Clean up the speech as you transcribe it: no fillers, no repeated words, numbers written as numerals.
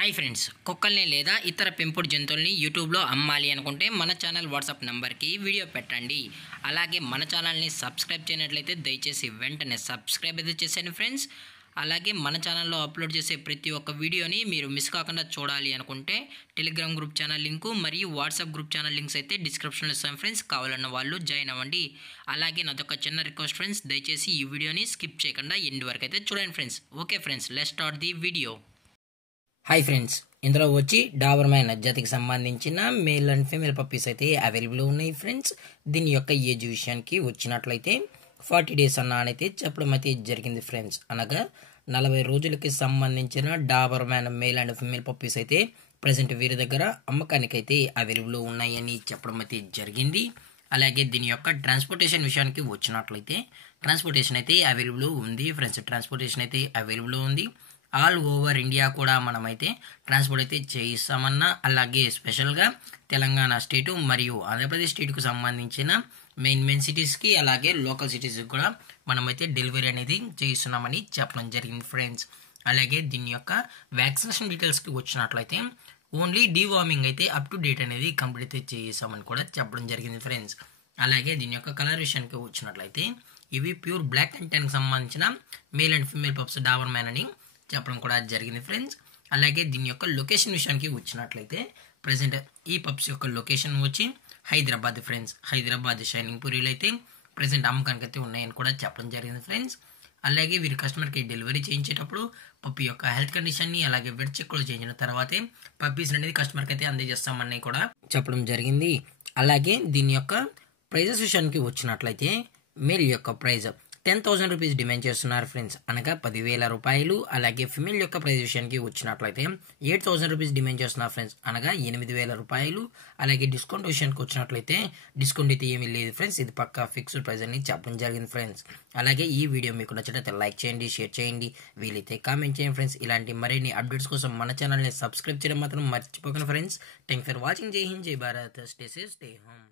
Hi friends, కుక్కల్ని లేదా ఇతర పెంపుడు జంతువుల్ని యూట్యూబ్లో అమ్మాలి అనుకుంటే మన ఛానల్ వాట్సాప్ నెంబర్కి వీడియో పెట్టండి. అలాగే మన ఛానల్ని సబ్స్క్రైబ్ చేయనట్లయితే దయచేసి వెంటనే సబ్స్క్రైబ్ అయితే చేసేయండి ఫ్రెండ్స్. అలాగే మన ఛానల్లో అప్లోడ్ చేసే ప్రతి ఒక్క వీడియోని మీరు మిస్ కాకుండా చూడాలి అనుకుంటే టెలిగ్రామ్ గ్రూప్ ఛానల్ లింకు మరియు వాట్సాప్ గ్రూప్ ఛానల్ లింక్స్ అయితే డిస్క్రిప్షన్లో ఇస్తాం ఫ్రెండ్స్. కావాలన్న వాళ్ళు జాయిన్ అవ్వండి. అలాగే నాదొక చిన్న రిక్వెస్ట్ ఫ్రెండ్స్, దయచేసి ఈ వీడియోని స్కిప్ చేయకుండా ఎండ్ వరకు అయితే చూడండి friends. Okay friends, let's start the video. Hi friends, ఇందులో వచ్చి డాబర్మ్యాన్ జాతికి సంబంధించిన మేల్ అండ్ ఫీమేల్ పప్పీస్ అయితే అవైలబుల్ ఉన్నాయి ఫ్రెండ్స్. దీని యొక్క ఏజ్ విషయానికి వచ్చినట్లయితే 40 days అన్నైతే చెప్పడం అయితే జరిగింది ఫ్రెండ్స్. అనగా 40 రోజులకి సంబంధించిన Doberman male and female puppies అయితే ప్రజెంట్ వీరి దగ్గర అమ్మకానికి అయితే అవైలబుల్ ఉన్నాయని చెప్పడం అయితే జరిగింది. అలాగే దీని యొక్క ట్రాన్స్పోర్టేషన్ విషయానికి వచ్చినట్లయితే ట్రాన్స్పోర్టేషన్ అయితే అవైలబుల్ ఉంది ఫ్రెండ్స్. ట్రాన్స్పోర్టేషన్ అయితే అవైలబుల్ ఉంది. ఆల్ ఓవర్ ఇండియా కూడా మనమైతే ట్రాన్స్పోర్ట్ అయితే చేయిస్తామన్నా, అలాగే స్పెషల్గా తెలంగాణ స్టేటు మరియు ఆంధ్రప్రదేశ్ స్టేట్కు సంబంధించిన మెయిన్ సిటీస్కి అలాగే లోకల్ సిటీస్కి కూడా మనమైతే డెలివరీ అనేది చేయిస్తున్నామని చెప్పడం జరిగింది ఫ్రెండ్స్. అలాగే దీని యొక్క వ్యాక్సినేషన్ డీటెయిల్స్కి వచ్చినట్లయితే ఓన్లీ డీవార్మింగ్ అయితే అప్ టు డేట్ అనేది కంప్లీట్ అయితే చేయిస్తామని కూడా చెప్పడం జరిగింది ఫ్రెండ్స్. అలాగే దీని యొక్క కలర్ విషయానికి వచ్చినట్లయితే ఇవి ప్యూర్ బ్లాక్ అండ్ టెన్కి సంబంధించిన male and female pups Doberman అని చెప్పడం కూడా జరిగింది ఫ్రెండ్స్. అలాగే దీని యొక్క లొకేషన్ విషయానికి వచ్చినట్లయితే ప్రజెంట్ ఈ పప్స్ యొక్క లొకేషన్ వచ్చి హైదరాబాద్ ఫ్రెండ్స్. హైదరాబాద్ షైనింగ్ పూరీలో అయితే ప్రజెంట్ అమ్మకానికి అయితే ఉన్నాయని కూడా చెప్పడం జరిగింది ఫ్రెండ్స్. అలాగే వీరి కస్టమర్కి డెలివరీ చేయించేటప్పుడు పప్పి యొక్క హెల్త్ కండిషన్ని అలాగే వెట్ చెక్ కూడా చేయించిన తర్వాతే పప్పీస్ అనేది కస్టమర్కి అయితే అందజేస్తామని కూడా చెప్పడం జరిగింది. అలాగే దీని యొక్క ప్రైజెస్ విషయానికి వచ్చినట్లయితే మేల్ యొక్క ప్రైజ్ 10,000 రూపీస్ డిమాండ్ చేస్తున్నారు ఫ్రెండ్స్, అనగా 10,000 రూపాయలు. అలాగే ఫిమేల్ యొక్క ప్రైజ్ విషయానికి వచ్చినట్లయితే 8,000 రూపీస్ డిమాండ్ చేస్తున్నారు ఫ్రెండ్స్, అనగా 8,000 రూపాయలు. అలాగే డిస్కౌంట్ విషయానికి వచ్చినట్లయితే డిస్కౌంట్ అయితే ఏమీ లేదు ఫ్రెండ్స్, ఇది పక్కా ఫిక్స్డ్ ప్రైస్ అని చెప్పడం జరిగింది ఫ్రెండ్స్. అలాగే ఈ వీడియో మీకు నచ్చినట్లయితే లైక్ చేయండి, షేర్ చేయండి, వీలైతే కామెంట్ చేయండి ఫ్రెండ్స్. ఇలాంటి మరిన్ని అప్డేట్స్ కోసం మన ఛానల్ని సబ్స్క్రైబ్ చేయడం మాత్రం మర్చిపోకండి ఫ్రెండ్స్. Thank for watching. జై హింద్, జై Bharat, stay safe, stay home.